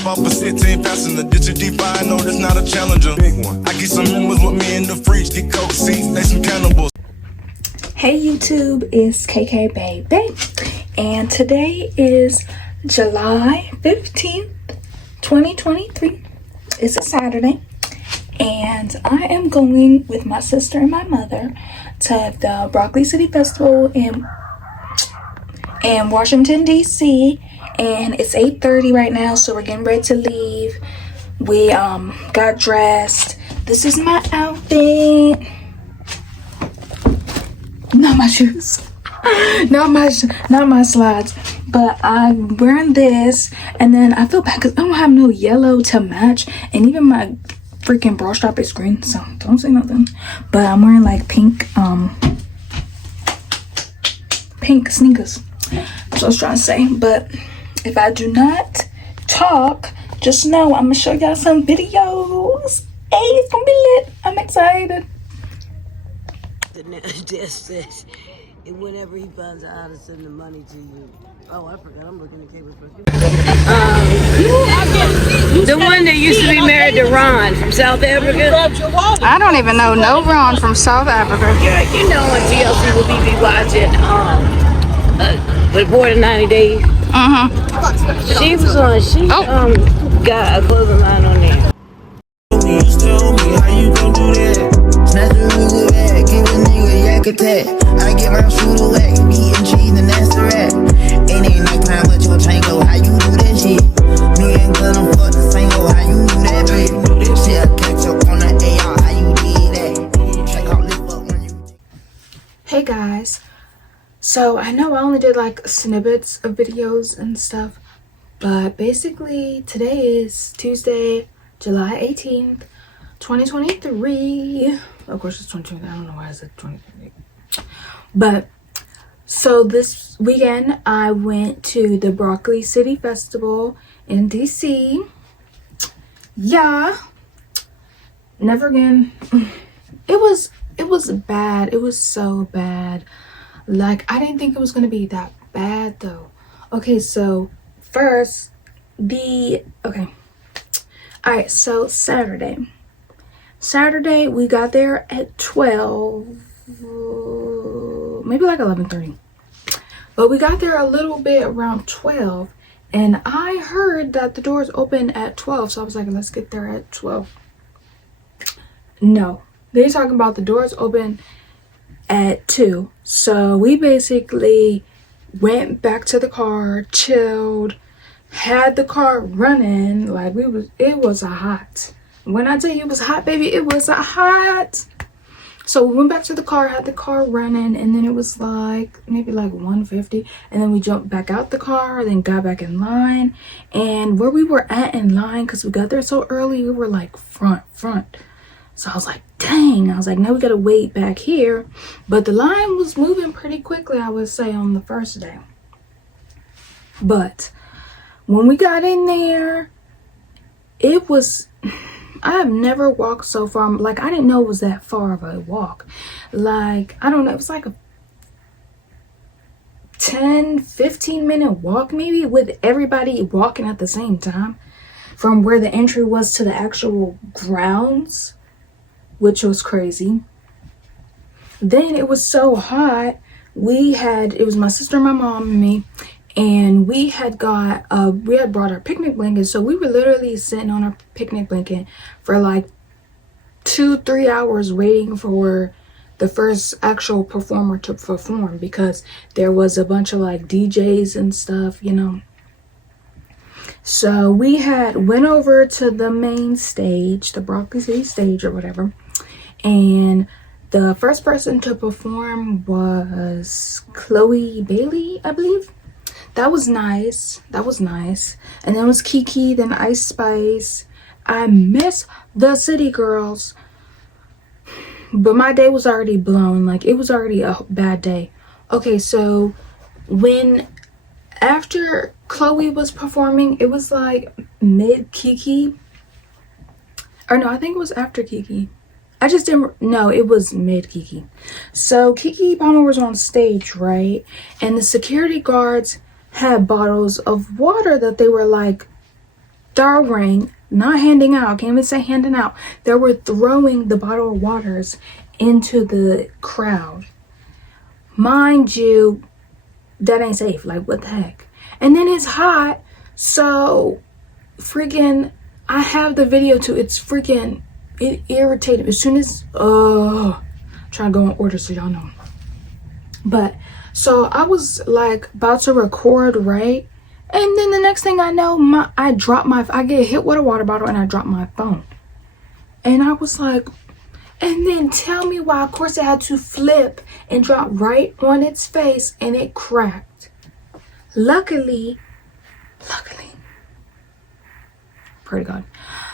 Hop off a 16 passenger, ditch a D5, no, that's not a challenger. Big one. I keep some members with me in the fridge, get coke seats, they some cannibals. Hey YouTube, it's KK Baby, and today is July 15th, 2023. It's a Saturday, and I am going with my sister and my mother to the Broccoli City Festival in Washington, D.C., and it's 8:30 right now, so we're getting ready to leave. We got dressed. This is my outfit. Not my shoes, not my slides, but I'm wearing this, and then I feel bad because I don't have no yellow to match, and even my freaking bra strap is green, so don't say nothing. But I'm wearing like pink sneakers. That's what I was trying to say. But if I do not talk, just know I'm gonna show y'all some videos. Hey, it's gonna be lit. I'm excited. And whenever he finds out how to send the money to you. Oh, I forgot. I'm looking at cable first. The one that used to be married to Ron from South Africa. I don't even know no Ron from South Africa. You know on TLC will be watching with Boy to 90 Days. She was on. She got a clothing line on there. You tell me how you gon' do that? Snatch a Ruger bag, give a nigga yak attack. I get my shooter leg, meat and cheese and that's the rap. Ain't nighttime but your tango, how you do that shit? Me and Glenn fuck the same, how you do that, baby? Shit, I catch up on the AR, how you did that? Check out lip up when you. Hey guys, so I know I only did like snippets of videos and stuff, but basically today is Tuesday, July 18th, 2023. Of course it's 2023. I don't know why I said 2023. But so this weekend I went to the Broccoli City Festival in DC. Yeah. Never again. It was bad. It was so bad. Like, I didn't think it was gonna be that bad though. Okay, so first alright, so Saturday we got there at 12, maybe like 11:30, but we got there a little bit around 12, and I heard that the doors open at 12, so I was like, let's get there at 12. No, they're talking about the doors open at 2, so we basically went back to the car, chilled, had the car running like it was a hot. When I tell you it was hot, baby, it was a hot. So we went back to the car, had the car running, and then it was like maybe like 1:50, and then we jumped back out the car, then got back in line. And where we were at in line, because we got there so early, we were like front. So I was like, dang, I was like, now we gotta wait back here. But the line was moving pretty quickly, I would say, on the first day. But when we got in there, it was, I have never walked so far. Like, I didn't know it was that far of a walk. Like, I don't know, it was like a 10-15 minute walk maybe, with everybody walking at the same time from where the entry was to the actual grounds, which was crazy. Then it was so hot. It was my sister, my mom, and me, and we had brought our picnic blanket, so we were literally sitting on our picnic blanket for like 2-3 hours waiting for the first actual performer to perform, because there was a bunch of like DJs and stuff, you know. So we went over to the main stage, the Broccoli City stage or whatever, and the first person to perform was Chloe Bailey, I believe. That was nice. And then it was Kiki, then Ice Spice. I miss the City Girls. But my day was already blown. Like, it was already a bad day. Okay, so after Chloe was performing, it was like mid Kiki. Or no, I think it was after Kiki. It was mid Kiki. So Kiki Palmer was on stage, right? And the security guards had bottles of water that they were like throwing, not handing out, I can't even say handing out, they were throwing the bottle of waters into the crowd. Mind you, that ain't safe. Like, what the heck? And then it's hot, so freaking, I have the video too. It's freaking, it irritated as soon as, I'm trying to go in order so y'all know. But, so I was like about to record, right? And then the next thing I know, I get hit with a water bottle and I drop my phone. And I was like, and then tell me why, of course it had to flip and drop right on its face and it cracked. Luckily, pray to God.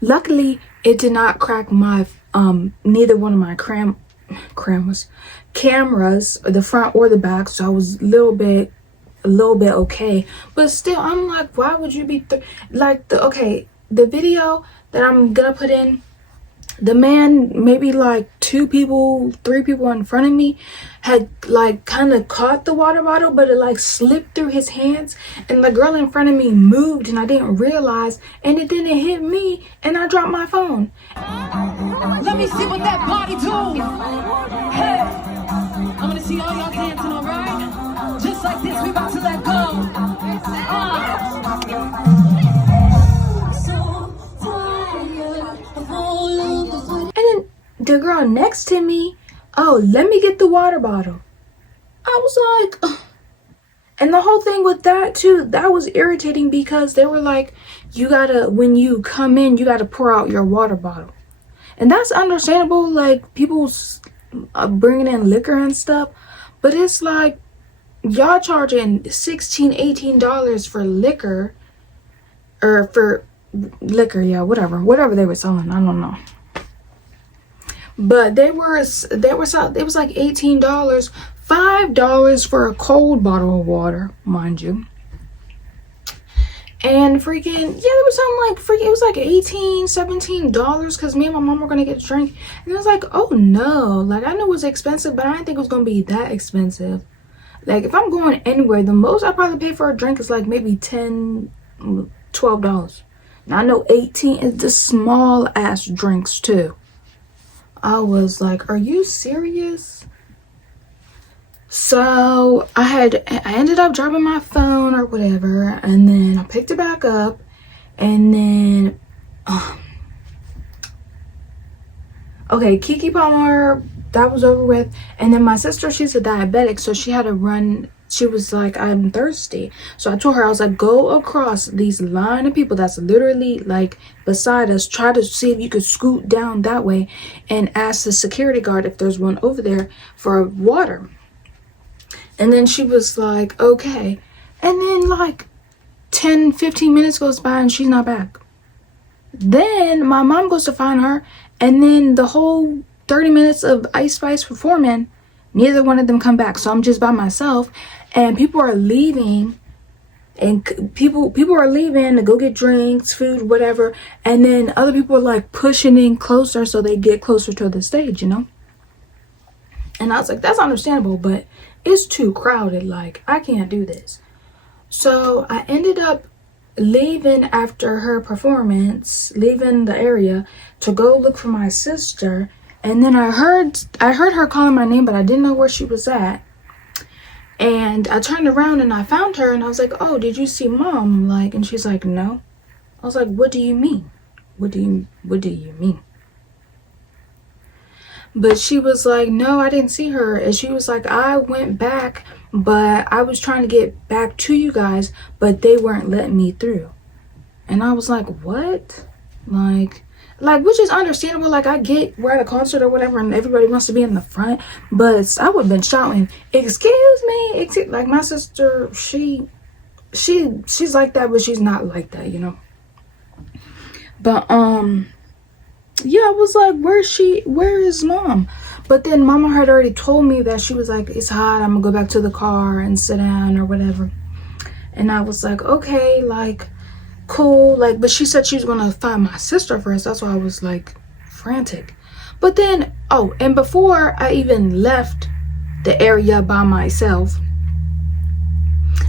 Luckily, it did not crack my, neither one of my cameras, the front or the back. So I was a little bit okay. But still, I'm like, why would you be, the video that I'm gonna put in, the man, maybe like 3 people in front of me had like kind of caught the water bottle, but it like slipped through his hands, and the girl in front of me moved and I didn't realize, and it didn't hit me, and I dropped my phone. Let me see what that body do. Hey, I'm gonna see all y'all dancing, all right? Just like this, we about to let go. And then the girl next to me, oh, let me get the water bottle. I was like, ugh. And the whole thing with that too, that was irritating because they were like, when you come in, you gotta pour out your water bottle. And that's understandable, like people bringing in liquor and stuff. But it's like, y'all charging $16, $18 for liquor, or for liquor, yeah, whatever they were selling, I don't know. But it was like $18, $5 for a cold bottle of water, mind you. And freaking, yeah, there was something like, it was like $18, $17 because me and my mom were gonna get a drink. And I was like, oh no, like I knew it was expensive, but I didn't think it was gonna be that expensive. Like if I'm going anywhere, the most I probably pay for a drink is like maybe $10, $12. Now I know 18 is the small ass drinks too. I was like, are you serious? So I ended up dropping my phone or whatever, and then I picked it back up, and then okay, Keke Palmer, that was over with. And then my sister, she's a diabetic, so she had to run. She was like, I'm thirsty. So I told her, I was like, go across these line of people that's literally like beside us. Try to see if you could scoot down that way and ask the security guard if there's one over there for water. And then she was like, okay. And then like 10-15 minutes goes by and she's not back. Then my mom goes to find her, and then the whole 30 minutes of Ice Spice performing, neither one of them come back. So I'm just by myself, and people are leaving, and people are leaving to go get drinks, food, whatever. And then other people are like pushing in closer so they get closer to the stage, you know? And I was like, that's understandable, but it's too crowded. Like, I can't do this. So I ended up leaving after her performance, leaving the area to go look for my sister. And then I heard her calling my name, but I didn't know where she was at. And I turned around and I found her, and I was like, oh, did you see Mom? Like, and she's like, no. I was like, what do you mean? What do you mean? But she was like, no, I didn't see her. And she was like, I went back, but I was trying to get back to you guys, but they weren't letting me through. And I was like, what? Like, which is understandable. Like, I get we're at a concert or whatever and everybody wants to be in the front, but I would have been shouting, excuse me. Like, my sister, she's like that, but she's not like that, you know? But, yeah, I was like, where is Mom? But then Mama had already told me that she was like, it's hot, I'm gonna go back to the car and sit down or whatever. And I was like, okay, like, cool. Like, but she said she was gonna find my sister first. That's why I was like frantic. But then, oh, and before I even left the area by myself,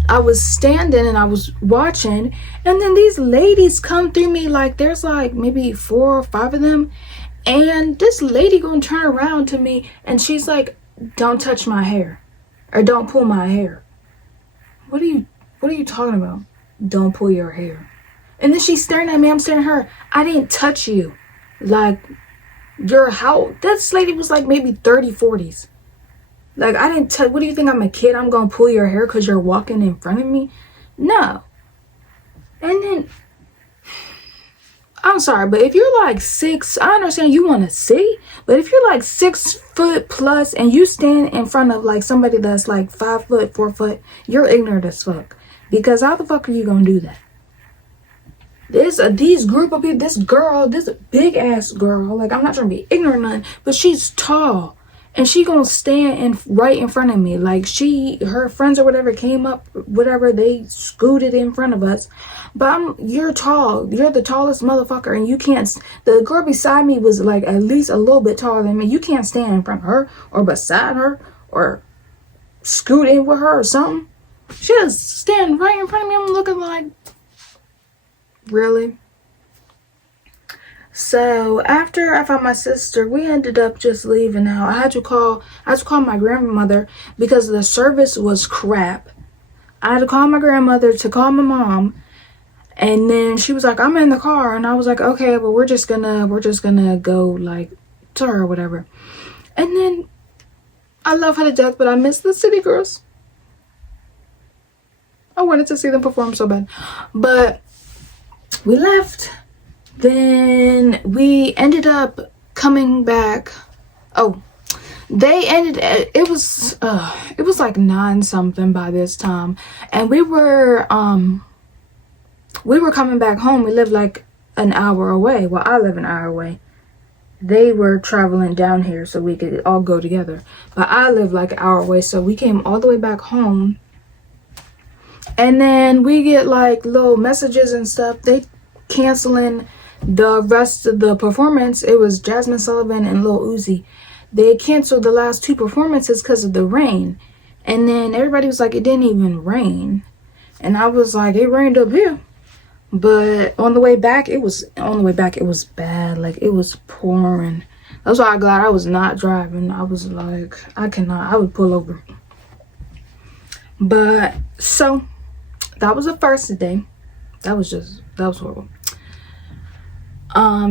I was standing and I was watching, and then these ladies come through me, like there's like maybe 4 or 5 of them, and this lady gonna turn around to me and she's like, don't touch my hair, or don't pull my hair. What are you talking about? Don't pull your hair. And then she's staring at me, I'm staring at her. I didn't touch you. Like, you're how? This lady was like maybe 30, 40s. Like, I didn't touch. What do you think, I'm a kid? I'm gonna pull your hair because you're walking in front of me? No. And then, I'm sorry, but if you're like 6, I understand you want to see, but if you're like 6 foot plus and you stand in front of like somebody that's like 5 foot, 4 foot, you're ignorant as fuck. Because how the fuck are you gonna do that? These group of people, this girl, this big ass girl, like, I'm not trying to be ignorant or nothing, but she's tall. And she gonna stand right in front of me. Like, her friends or whatever came up, whatever, they scooted in front of us. But you're tall. You're the tallest motherfucker, and you can't. The girl beside me was like at least a little bit taller than me. You can't stand in front of her or beside her or scoot in with her or something. She just stand right in front of me. I'm looking like, really? So after I found my sister, we ended up just leaving out. I had to call my grandmother because the service was crap. I had to call my grandmother to call my mom, and then she was like, I'm in the car, and I was like, okay, but we're just gonna go like to her or whatever. And then I love her to death, but I miss the City Girls. I wanted to see them perform so bad. But we left. Then we ended up coming back. Oh, it was like 9 something by this time. And we were coming back home. We lived like an hour away. Well, I live an hour away. They were traveling down here so we could all go together. But I live like an hour away, so we came all the way back home. And then we get like little messages and stuff. They canceling the rest of the performance. It was Jasmine Sullivan and Lil Uzi. They canceled the last 2 performances because of the rain. And then everybody was like, it didn't even rain. And I was like, it rained up here. But on the way back, it was bad. Like, it was pouring. That's why I'm glad I was not driving. I was like, I would pull over. But so that was the first day. That was horrible.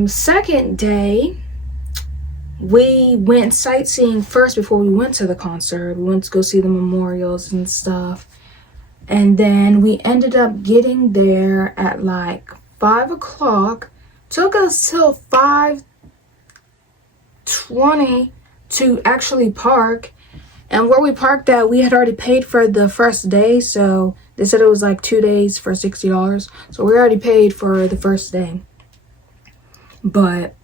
Second day, we went sightseeing first before we went to the concert. We went to go see the memorials and stuff. And then we ended up getting there at like 5 o'clock. Took us till 5:20 to actually park. And where we parked at, we had already paid for the first day. So they said it was like 2 days for $60. So we already paid for the first day. But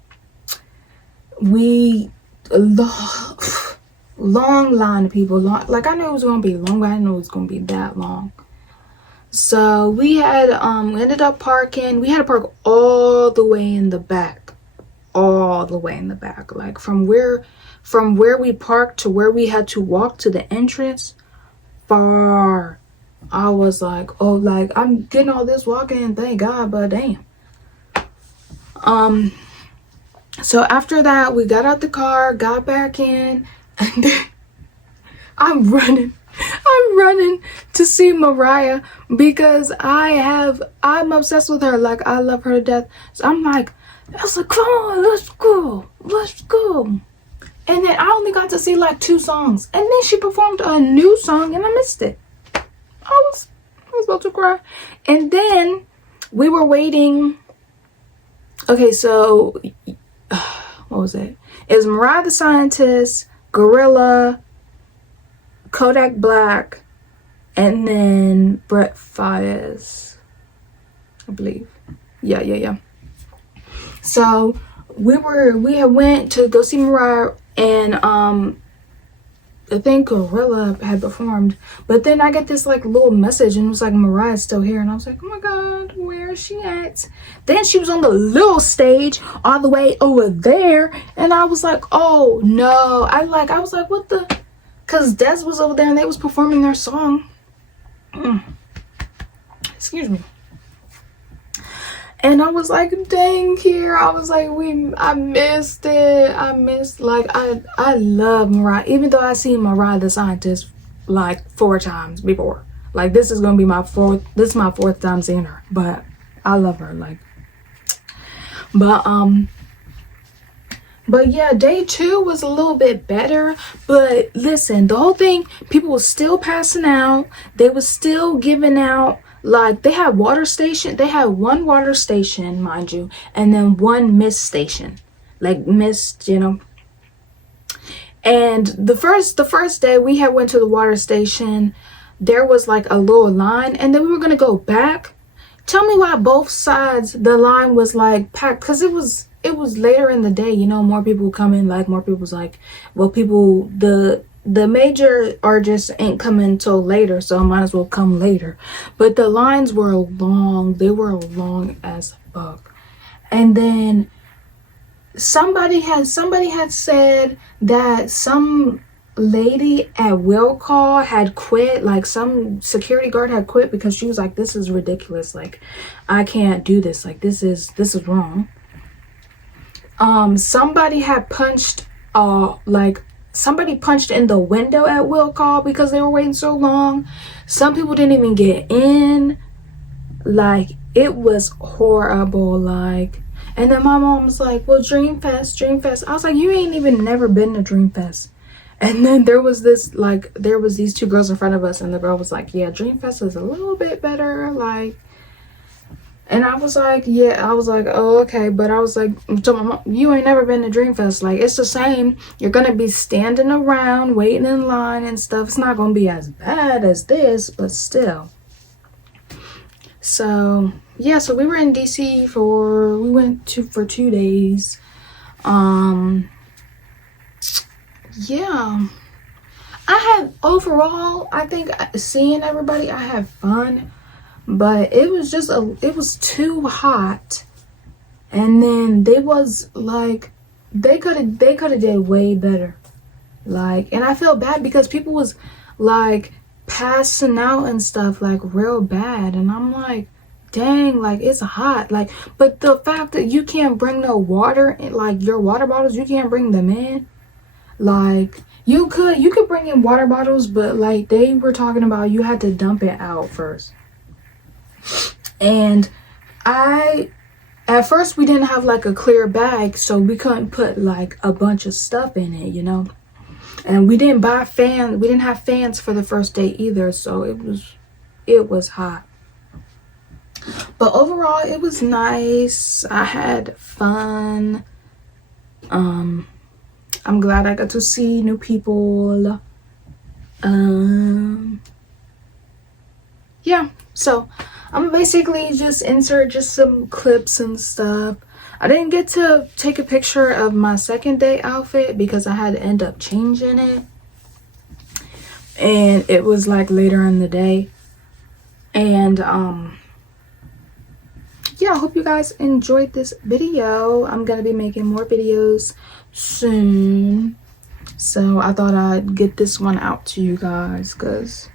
long line of people. Like, I knew it was going to be long, but I didn't know it was going to be that long. So we had ended up parking. We had to park all the way in the back. Like, from where we parked to where we had to walk to the entrance, far. I was like, oh, like, I'm getting all this walking, thank God, but damn. So after that, we got out the car, got back in, and then I'm running to see Mariah because I'm obsessed with her. Like, I love her to death. So I was like, come on, let's go. And then I only got to see like 2 songs, and then she performed a new song and I missed it. I was about to cry. And then we were waiting. Okay, so what was it? It was Mariah the Scientist, Gorilla, Kodak Black, and then Brett Faiyaz, I believe. Yeah. So we had went to go see Mariah, and I think Gorilla had performed, but then I get this like little message and it was like, Mariah's still here, and I was like, oh my God, where is she at? Then she was on the little stage all the way over there, and I was like, oh no. I was like, what the, because Des was over there and they was performing their song. excuse me. And I was like, dang, Kiera. I was like, I missed it. I love Mariah. Even though I seen Mariah the Scientist like 4 times before. Like, this is gonna be my fourth time seeing her. But I love her. Like, but yeah, day 2 was a little bit better. But listen, the whole thing, people were still passing out. They were still giving out. Like, they had water station. They had 1 water station, mind you, and then 1 mist station. Like, mist, you know. And the first day we had went to the water station, there was like a little line, and then we were gonna go back. Tell me why both sides the line was like packed, because it was later in the day, you know, more people come in, like more people's like, well, people, the major artists ain't coming till later, so I might as well come later. But the lines were long. They were long as fuck. And then somebody had said that some lady at will call had quit. Like, some security guard had quit because she was like, this is ridiculous. Like, I can't do this. Like, this is wrong. Somebody had punched somebody punched in the window at will call because they were waiting so long. Some people didn't even get in. Like, it was horrible. Like, and then my mom was like, well, Dreamfest. I was like, you ain't even never been to Dreamfest. And then there was these 2 girls in front of us, and the girl was like, yeah, Dreamfest is a little bit better. Like, and I was like, yeah, I was like, oh, okay. But I was like, to my mom, you ain't never been to Dreamfest. Like, it's the same. You're going to be standing around, waiting in line and stuff. It's not going to be as bad as this, but still. So, yeah, so we were in DC for 2 days. Yeah. I think seeing everybody, I had fun. But it was it was too hot. And then they was like, they could have did way better. Like, and I feel bad because people was like passing out and stuff like real bad. And I'm like, dang, like, it's hot. Like, but the fact that you can't bring no water, like your water bottles, you can't bring them in. Like, you could bring in water bottles, but like they were talking about you had to dump it out first. And at first we didn't have like a clear bag, so we couldn't put like a bunch of stuff in it, you know. And we didn't have fans for the first day either, so it was hot. But overall, it was nice. I had fun. I'm glad I got to see new people. Yeah, so I'm basically just insert just some clips and stuff. I didn't get to take a picture of my second day outfit because I had to end up changing it. And it was like later in the day. And yeah, I hope you guys enjoyed this video. I'm gonna be making more videos soon. So I thought I'd get this one out to you guys because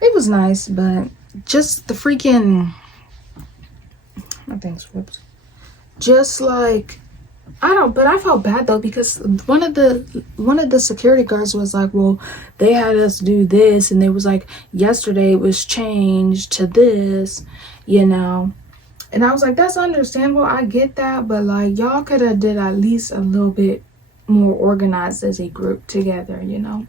it was nice, but just the freaking, my thing's flipped. Just like, but I felt bad though because one of the security guards was like, well, they had us do this, and they was like, yesterday it was changed to this, you know. And I was like, that's understandable, I get that, but like, y'all could have did at least a little bit more organized as a group together, you know.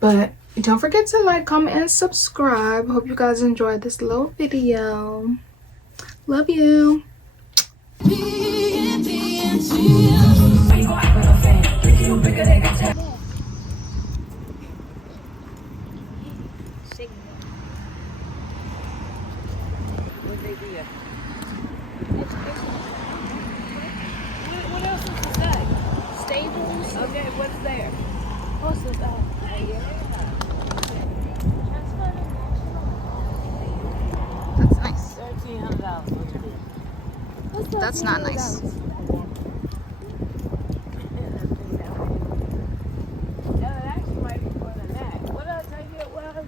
But don't forget to like, comment, and subscribe. Hope you guys enjoyed this little video. Love you. What else is that? Stables? Okay, what's there? What's this? That's nice. $1,300. That's not nice. Yeah, it actually might be more than that. What else I get was?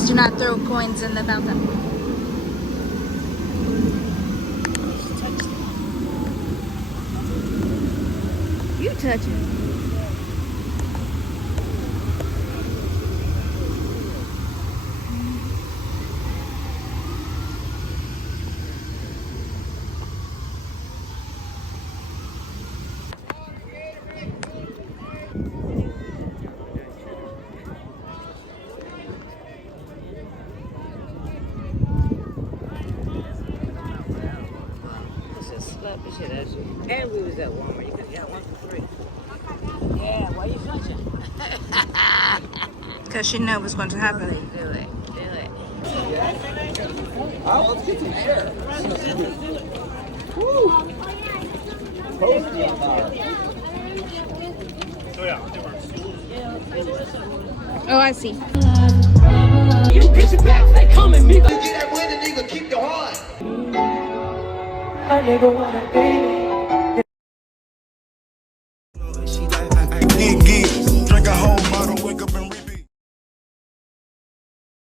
Please do not throw coins in the fountain. You touch it. Just slap the shit out of you. And we was at Walmart. You could have got one for free. Yeah, why you touching? Because she knew it was going to happen. Do it. Do it. Oh, I see. You bitch back, they coming, me. Get that money, nigga, keep your heart. My nigga wanna be.